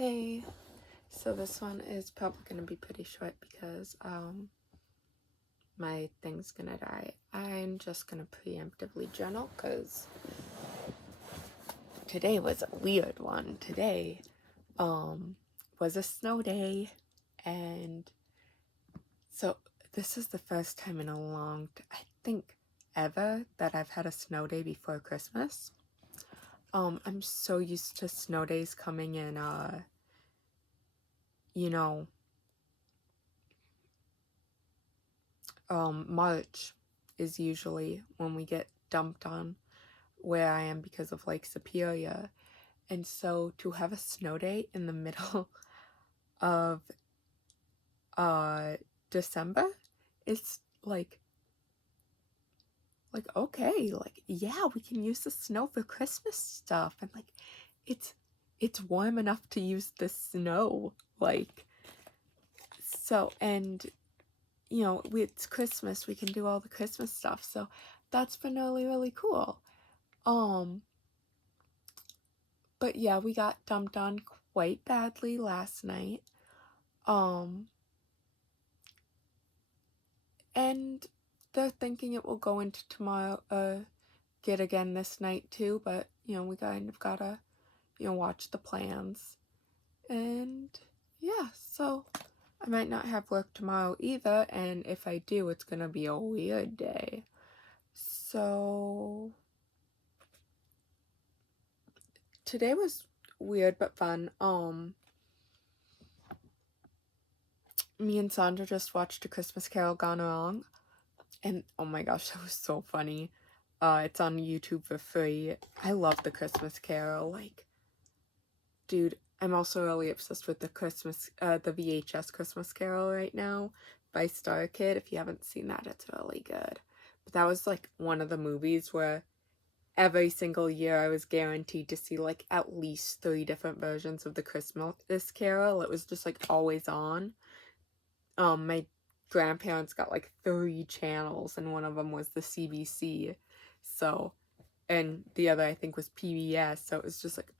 Hey, so this one is probably going to be pretty short because my thing's gonna die. I'm just gonna preemptively journal because today was a weird one. Today was a snow day, and so this is the first time in a I think ever, that I've had a snow day before Christmas. I'm so used to snow days coming in March is usually when we get dumped on where I am because of Lake Superior. And so to have a snow day in the middle of December, it's like okay, like yeah, we can use the snow for Christmas stuff, and like it's warm enough to use the snow, like, so, and it's Christmas, we can do all the Christmas stuff, so that's been really, really cool. But yeah, we got dumped on quite badly last night. And they're thinking it will go into tomorrow, get again this night too, but, we kind of gotta, watch the plans. And yeah, so I might not have work tomorrow either, and if I do, it's gonna be a weird day. So today was weird but fun. Me and Sandra just watched A Christmas Carol Gone Wrong, and oh my gosh, that was so funny. It's on YouTube for free. I love The Christmas Carol. Like, dude, I'm also really obsessed with the VHS Christmas Carol right now by Star Kid. If you haven't seen that, it's really good. But that was like one of the movies where every single year I was guaranteed to see like at least 3 different versions of the Christmas Carol. It was just like always on. My grandparents got like 3 channels, and one of them was the CBC. So, and the other I think was PBS. So it was just like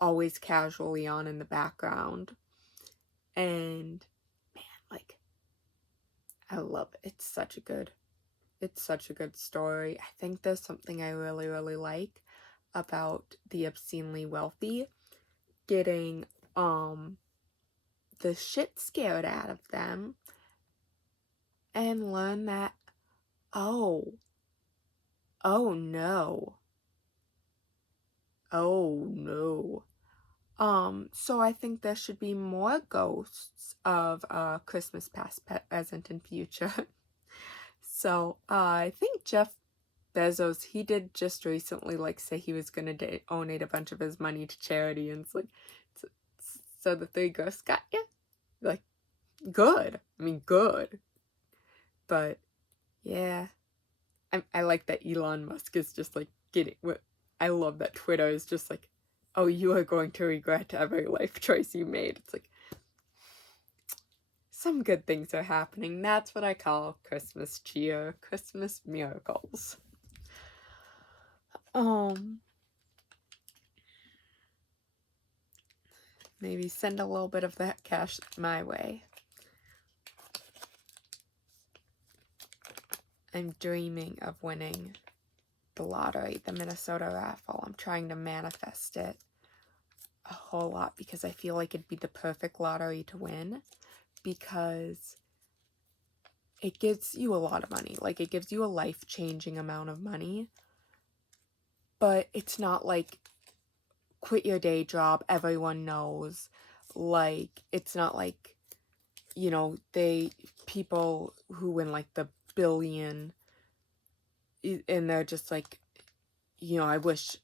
always casually on in the background. And man, like, I love it. It's such a good story. I think there's something I really, really like about the obscenely wealthy getting the shit scared out of them and learn that, oh no, so I think there should be more ghosts of Christmas past, present, and future. So I think Jeff Bezos, he did just recently like say he was gonna donate a bunch of his money to charity, and it's like, so the 3 ghosts got you? Like, good. I mean, good. But yeah, I like that Elon Musk is just like getting what I love that Twitter is just like, oh, you are going to regret every life choice you made. It's like, some good things are happening. That's what I call Christmas cheer, Christmas miracles. Maybe send a little bit of that cash my way. I'm dreaming of winning the lottery, the Minnesota raffle. I'm trying to manifest it a whole lot because I feel like it'd be the perfect lottery to win, because it gives you a lot of money. Like, it gives you a life-changing amount of money, but it's not like quit your day job, everyone knows. Like, it's not like, people who win like the billion, and they're just like, I wish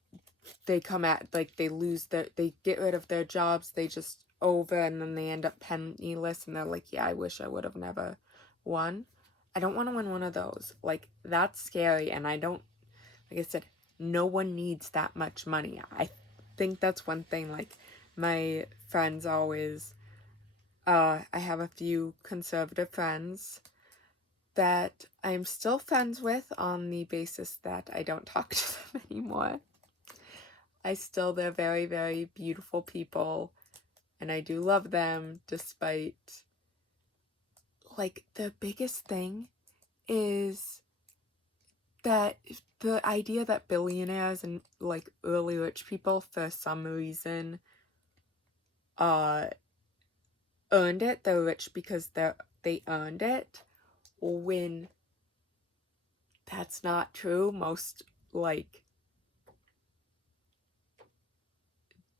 they they get rid of their jobs, they just over, and then they end up penniless, and they're like, yeah, I wish I would have never won. I don't want to win one of those. Like, that's scary, and like I said, no one needs that much money. I think that's one thing, like, my friends always, I have a few conservative friends that I'm still friends with on the basis that I don't talk to them anymore. They're very, very beautiful people, and I do love them, despite, like, the biggest thing is that the idea that billionaires and, like, early rich people, for some reason, earned it. They're rich because they earned it, when that's not true. Most, like,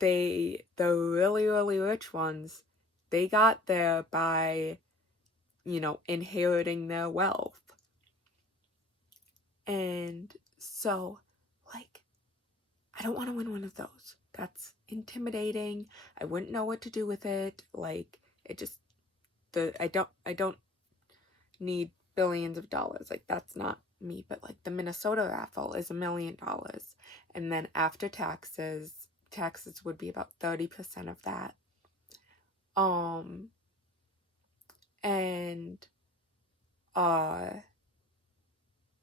the really, really rich ones, they got there by, inheriting their wealth. And so, like, I don't want to win one of those. That's intimidating. I wouldn't know what to do with it. Like, I don't need billions of dollars. Like, that's not me. But, like, the Minnesota raffle is $1 million. And then after taxes would be about 30% of that. And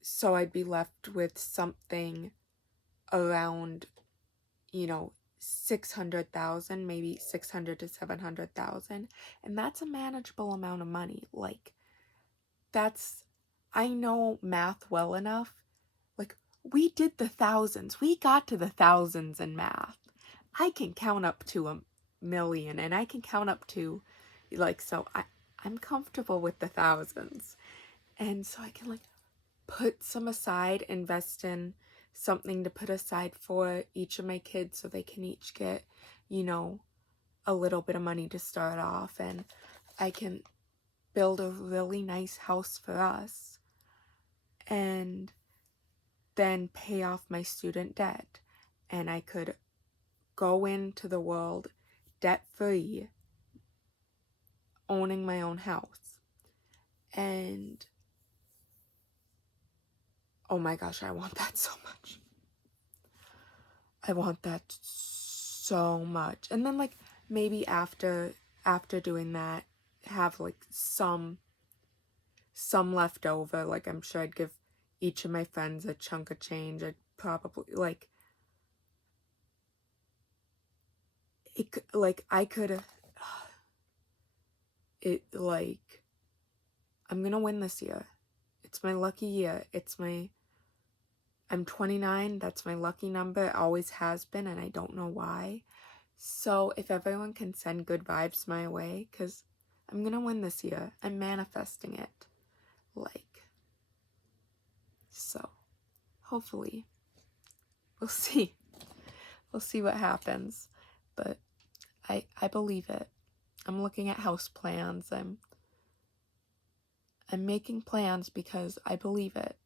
so I'd be left with something around, 600,000, maybe 600 to 700,000, and that's a manageable amount of money. Like, I know math well enough. Like, we did the thousands. We got to the thousands in math. I can count up to 1,000,000, and I can count up to, like, so I'm comfortable with the thousands. And so I can, like, put some aside, invest in something to put aside for each of my kids so they can each get, a little bit of money to start off, and I can build a really nice house for us and then pay off my student debt, and I could go into the world debt-free, owning my own house. And oh my gosh, I want that so much. I want that so much. And then, like, maybe after doing that, have, like, some left over. Like, I'm sure I'd give each of my friends a chunk of change. I'd probably, like, I could, I'm gonna win this year. It's my lucky year. I'm 29, that's my lucky number. It always has been, and I don't know why. So if everyone can send good vibes my way, because I'm gonna win this year. I'm manifesting it. So hopefully we'll see. We'll see what happens. But I believe it. I'm looking at house plans. I'm making plans because I believe it.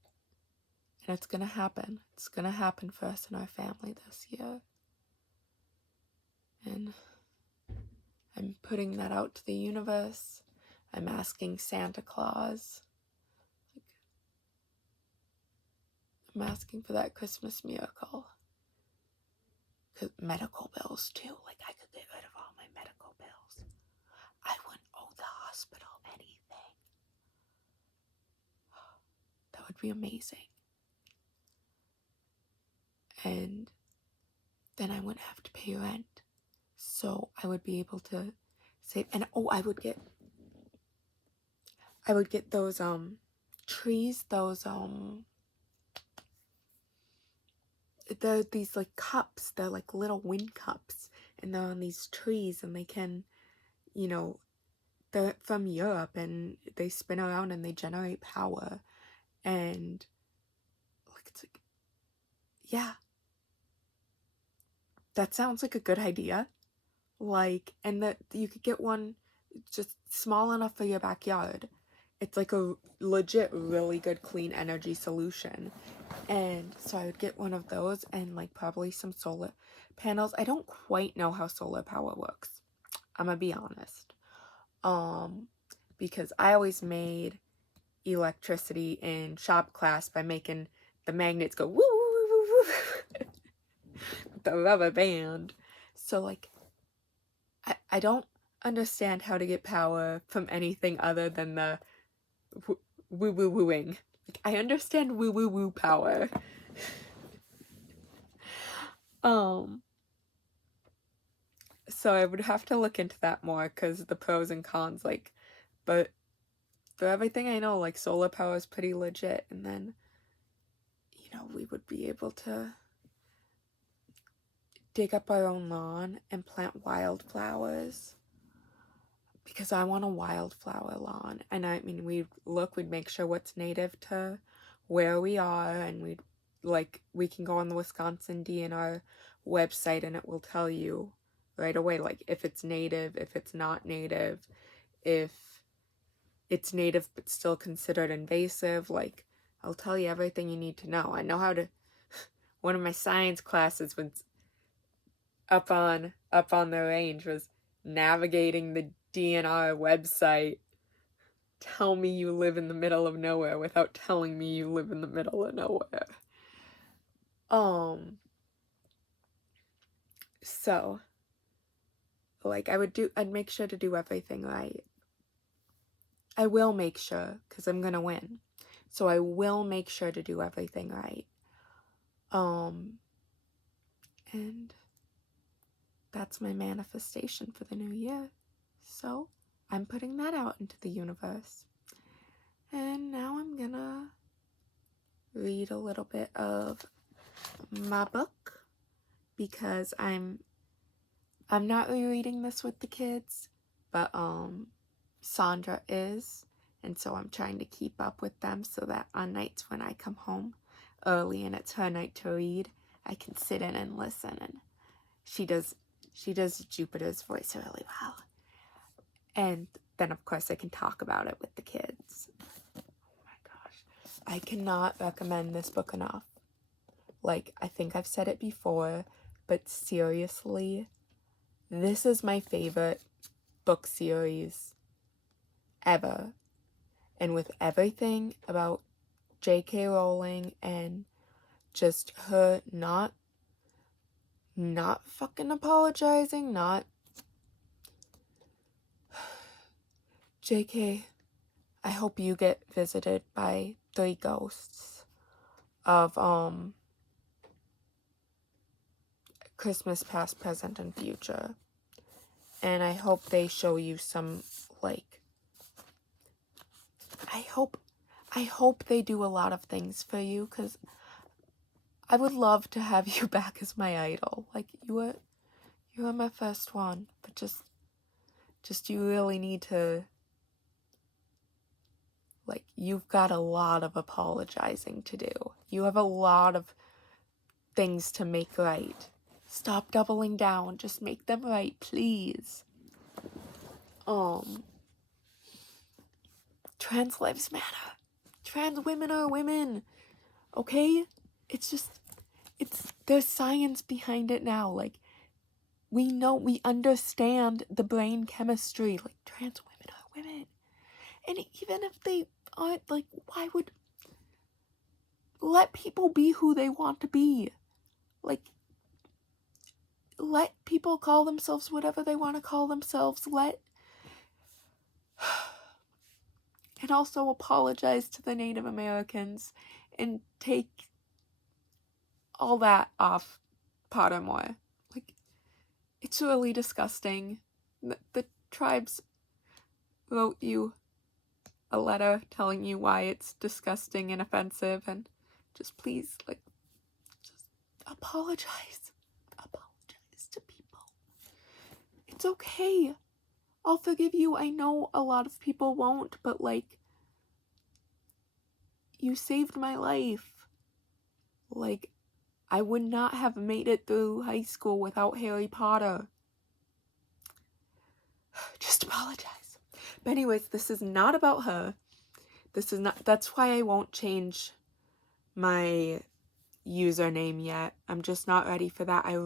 And it's gonna happen. It's gonna happen for us and our family this year. And I'm putting that out to the universe. I'm asking Santa Claus. I'm asking for that Christmas miracle. Because medical bills too. Like, I could get rid of all my medical bills. I wouldn't owe the hospital anything. That would be amazing. And then I wouldn't have to pay rent. So I would be able to save. And I would get those trees, those they're these, like, cups. They're like little wind cups, and they're on these trees, and they can, they're from Europe, and they spin around and they generate power. And, like, it's like, yeah, that sounds like a good idea. Like, and that you could get one just small enough for your backyard. It's like a legit really good clean energy solution. And so I would get one of those, and, like, probably some solar panels. I don't quite know how solar power works. I'm gonna be honest. Because I always made electricity in shop class by making the magnets go woo woo woo woo with the rubber band. So, like, I don't understand how to get power from anything other than the woo woo wooing. Like, I understand woo woo woo power. So I would have to look into that more, because the pros and cons, like, but for everything I know, like, solar power is pretty legit, and then, we would be able to dig up our own lawn and plant wildflowers, because I want a wildflower lawn. And I mean, we'd make sure what's native to where we are, and we can go on the Wisconsin DNR website and it will tell you right away, like, if it's native, if it's not native, if it's native but still considered invasive. Like, I'll tell you everything you need to know. I know how to. One of my science classes was up on the range was navigating the DNR website. Tell me you live in the middle of nowhere without telling me you live in the middle of nowhere. So, like, I'd make sure to do everything right. I will make sure, because I'm gonna win. So I will make sure to do everything right. And that's my manifestation for the new year. So I'm putting that out into the universe. And now I'm gonna read a little bit of my book, because I'm not rereading this with the kids, but Sandra is, and so I'm trying to keep up with them so that on nights when I come home early and it's her night to read, I can sit in and listen. And she does Jupiter's voice really well. And then of course I can talk about it with the kids. Oh my gosh. I cannot recommend this book enough. Like, I think I've said it before, but seriously, this is my favorite book series ever. And with everything about J.K. Rowling and just her not fucking apologizing, J.K., I hope you get visited by 3 ghosts of Christmas past, present, and future. And I hope they show you some, like, I hope they do a lot of things for you, because I would love to have you back as my idol. Like, you were my first one, but just you really need to, like, you've got a lot of apologizing to do. You have a lot of things to make right. Stop doubling down. Just make them right, please. Trans lives matter. Trans women are women. Okay? There's science behind it now. Like, we understand the brain chemistry. Like, trans women are women. And even if they aren't, like, let people be who they want to be. Like, let people call themselves whatever they want to call themselves. And also apologize to the Native Americans and take all that off Pottermore. Like, it's really disgusting. The tribes wrote you a letter telling you why it's disgusting and offensive, and just please, like, just apologize. Apologize to people. It's okay. I'll forgive you. I know a lot of people won't, but, like, you saved my life. Like, I would not have made it through high school without Harry Potter. Just apologize. But anyways, this is not about her. That's why I won't change my username yet. I'm just not ready for that. I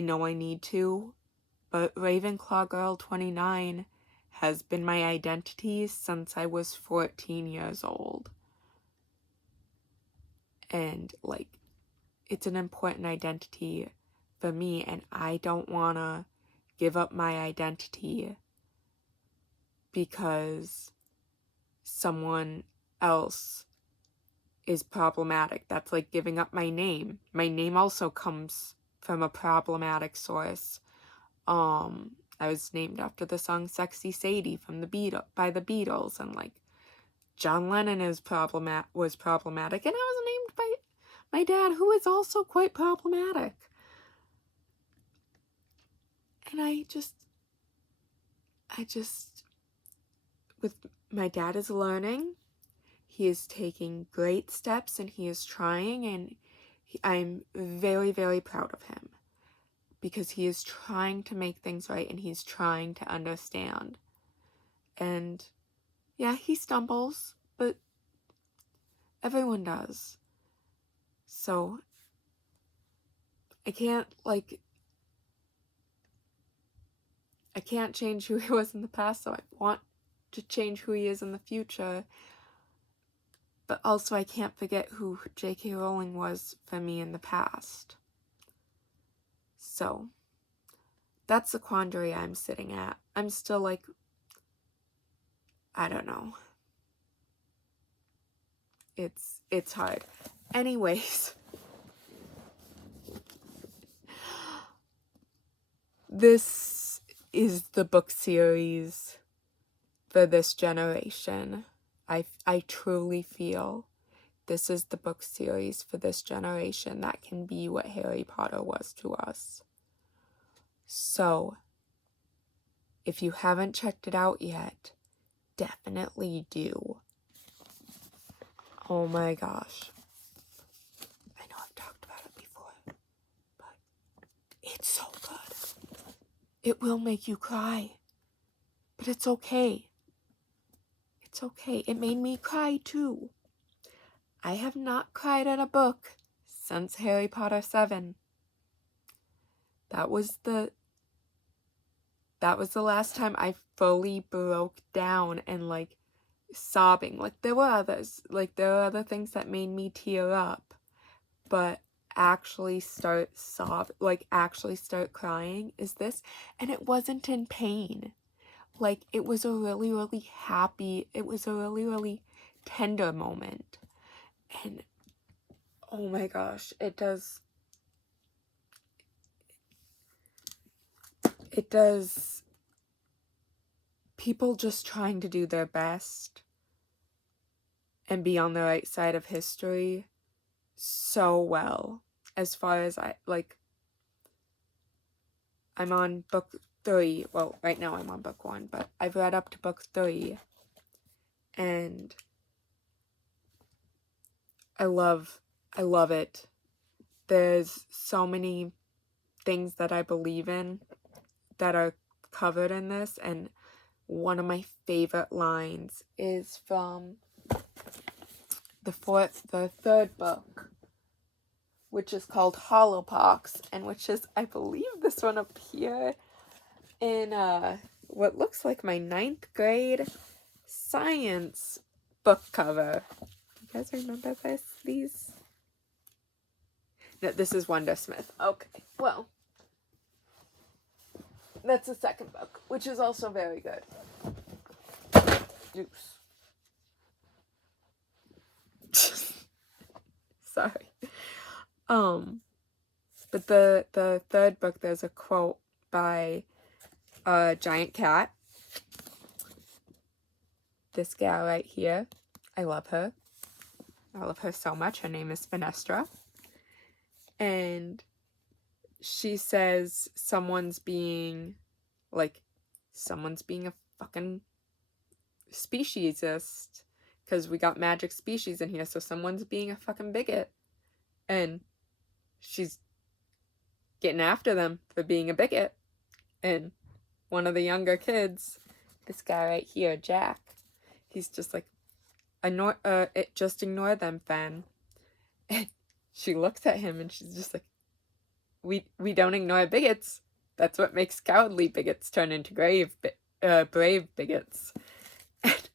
know I need to. But Ravenclaw Girl 29 has been my identity since I was 14 years old. And, like, it's an important identity for me, and I don't want to give up my identity because someone else is problematic. That's like giving up my name. My name also comes from a problematic source I was named after the song Sexy Sadie from by the Beatles, and like John Lennon was problematic, and I was named by my dad, who is also quite problematic. And I just, with my dad is learning, he is taking great steps, and he is trying, and I'm very, very proud of him, because he is trying to make things right, and he's trying to understand. And yeah, he stumbles, but everyone does. So I can't change who he was in the past, so I want to change who he is in the future. But also I can't forget who J.K. Rowling was for me in the past. So that's the quandary I'm sitting at. I'm still like, I don't know. It's hard. Anyways, this is the book series for this generation. I truly feel this is the book series for this generation that can be what Harry Potter was to us. So, if you haven't checked it out yet, definitely do. Oh my gosh. I know I've talked about it before, but it's so good. It will make you cry, but it's okay. It's okay. It made me cry too. I have not cried at a book since Harry Potter 7. That was the last time I fully broke down and like sobbing. Like there were other things that made me tear up, but actually start crying is this, and it wasn't in pain. Like it was a really, really happy, it was a really, really tender moment. And oh my gosh, it does people just trying to do their best and be on the right side of history so well. As far as I'm on book 3. Well, right now I'm on book 1, but I've read up to book 3. And I love it. There's so many things that I believe in that are covered in this, and one of my favorite lines is from the third book, which is called Hollowpox, and which is, I believe, this one up here in what looks like my 9th grade science book cover. You guys remember these? No, this is Wondersmith. Okay, well, that's the second book, which is also very good. Juice. Sorry. But the third book, there's a quote by a giant cat. This gal right here. I love her. I love her so much. Her name is Finestra. And she says someone's being a fucking speciesist, because we got magic species in here, so someone's being a fucking bigot. And she's getting after them for being a bigot. And one of the younger kids, this guy right here, Jack, he's just like, just ignore them, Fen. And she looks at him and she's just like, we don't ignore bigots. That's what makes cowardly bigots turn into brave bigots. And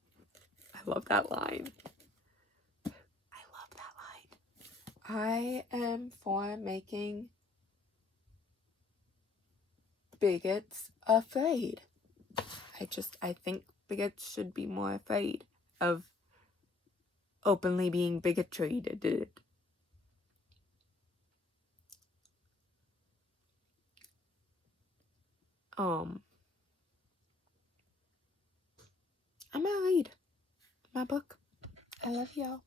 I love that line. I am for making bigots afraid. I think bigots should be more afraid of openly being bigotry. I'm gonna read my book. I love y'all.